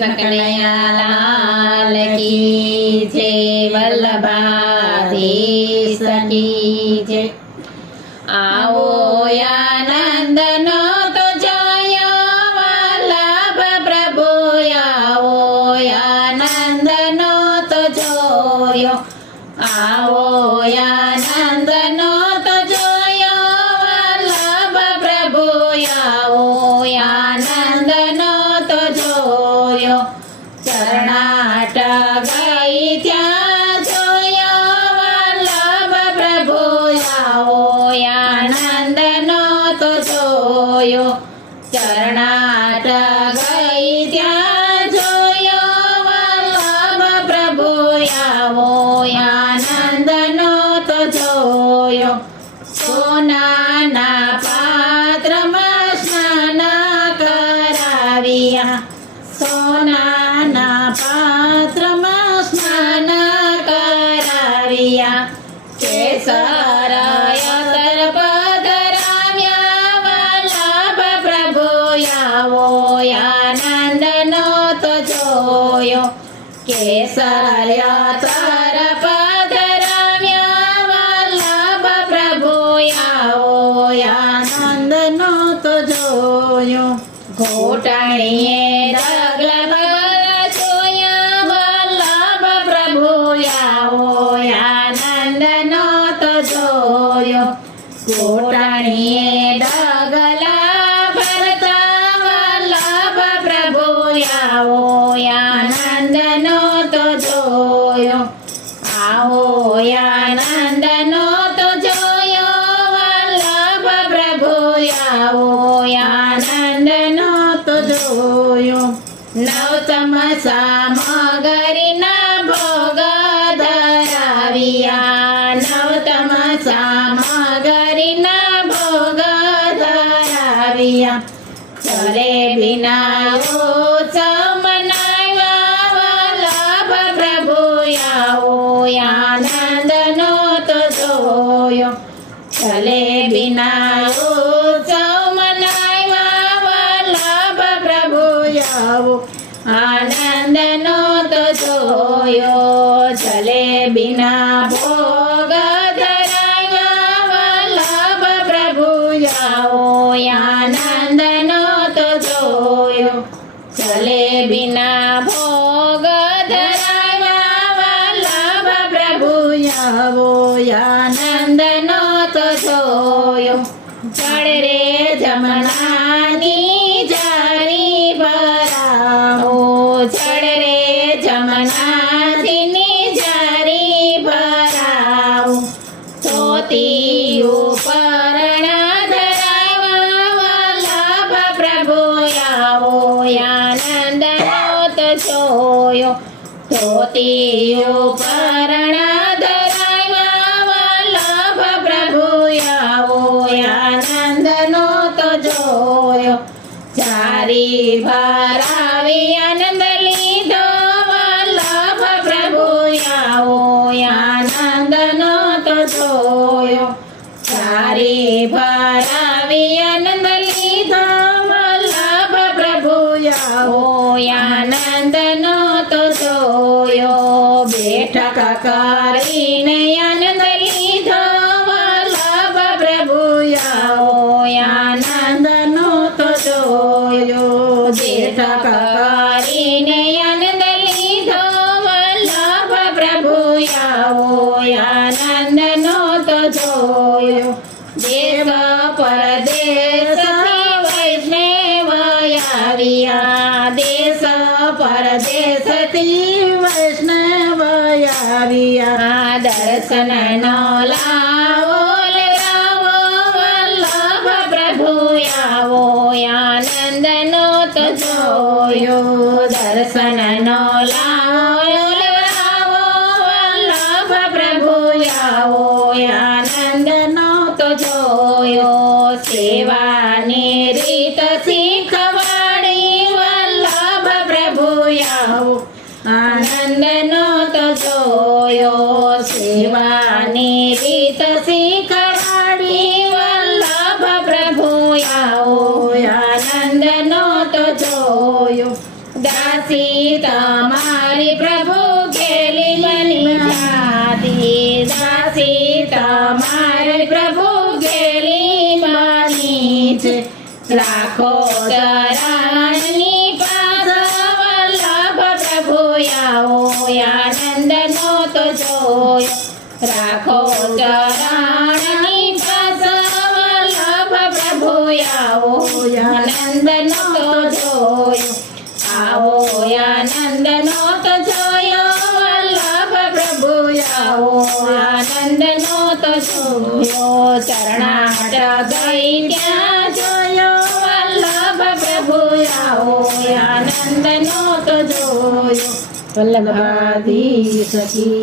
કૃષ્ણ કનૈયા લાલ કી જય, વલ્લભાધીશ કી જય. આવો આનંદનો તો જોયો વલ્લભ પ્રભુ, આવો આનંદનો તો જોયો, આવો આનંદનો તો જોયો વલ્લભ પ્રભુ, આવો આનંદનો તો જોયો. ચરણાટ ગઈ ત્યાં જોયો વલ્લભ પ્રભુ, આવો આનંદનો તો જોયો. ચરણાટ ગઈ ત્યાં જોયો વલ્લભ પ્રભુ, આવો આનંદનો તો જોયો. સોનાના પાત્રમાં સ્નાન કરાવ્યા, સોનાના પાત્રમાં સ્નાન કરાવ્યા. કેસર અતર પધરાવ્યા વલ્લભ પ્રભુ, આવો આનંદનો તો જોયો. કેસર અતર પધરાવ્યા વલ્લભ પ્રભુ, આવો આનંદનો તો જોયો. ઘોટાણીએ ડગલા જોયા વલ્લભ પ્રભુ, આવો આનંદનો તો જોયો. ઘોટાણીએ ડગલા ભરતા વલ્લભ પ્રભુ, આવો આનંદનો તો જોયો. આવો આનંદનો તો જોયો વલ્લભ પ્રભુ, આવો આનંદનો તો જોયો. નવતમ સામગ્રીના ભોગ ધરાવ્યા, નવતમ સામગ્રીના ભોગ ધરાવ્યા. જલેબીના ઉત્સવ મનાવ્યા વલ્લભ પ્રભુ, આવો આનંદનો તો જોયો. જલેબીના ઉત્સવ મનાવ્યા વલ્લભ પ્રભુ, આવો આનંદનો તો જોયો. જલેબીના ભોગ ધરાવ્યા વલ્લભ પ્રભુ, આવો આનંદનો તો જોયો. જલેબીના ભોગ ધરાવ્યા વલ્લભ પ્રભુ, આવો આનંદનો તો જોયો. ચડ રે જમનાની જારી ભરાવો, ચડ રે જમનાજીની જારી ભરાવો. ધોતી ઉપરણા ધરાવા વલ્લભ પ્રભુ, આવો આનંદનો તો જોયો. ધોતી ઉપરણા ધરાવા વલ્લભ પ્રભુ, આવો આનંદનો તો જોયો. જારી ભરાવી આનંદ લીધો વલ્લભ પ્રભુ, આવો આનંદનો તો જોયો. જારી ભરાવી આનંદ લીધો વલ્લભ પ્રભુ, આવો આનંદનો તો જોયો. બેઠક કરીને આનંદ લીધો વલ્લભ પ્રભુ, આવો આનંદનો તો જોયો. બેઠક કરીને આનંદ લીધો વલ્લભ પ્રભુ, આવો આનંદનો તો જોયો. દેશ પરદેશથી વૈષ્ણવ આવ્યા, દેશ પરદેશથી વૈષ્ણવ આવ્યા. દર્શનનો લાવો લેવો વલ્લભ પ્રભુ, આવો આનંદનો તો જોયો. દર્શનનો લાવો લેવો વલ્લભ પ્રભુ, આવો આનંદનો તો જોયો. સેવાની રીત શીખવાડી વલ્લભ પ્રભુ, આવો આનંદનો તો જોયો. સેવાની રીત શીખવાડી વલ્લભ પ્રભુ, આવો આનંદનો તો જોયો. દાસી દાસી તમારી પ્રભુ કેલી બની જાતી દાસી તમારી પ્રભુ કેલી બની છે રાખો ચરણની પાસ વલ્લભ પ્રભુ આવો આનંદનો તો જોયો રાખો ચરણની પાસ વલ્લભ પ્રભુ આવો આનંદનો તો જોયો આવો આનંદનો તો જોયો વલ્લભ પ્રભુ આવો આનંદનો તો જોયો ચરણાટ ગઈ ત્યાં જોયો વલ્લભ પ્રભુ આવો આનંદનો તો જોયો વલ્લભાધી સખી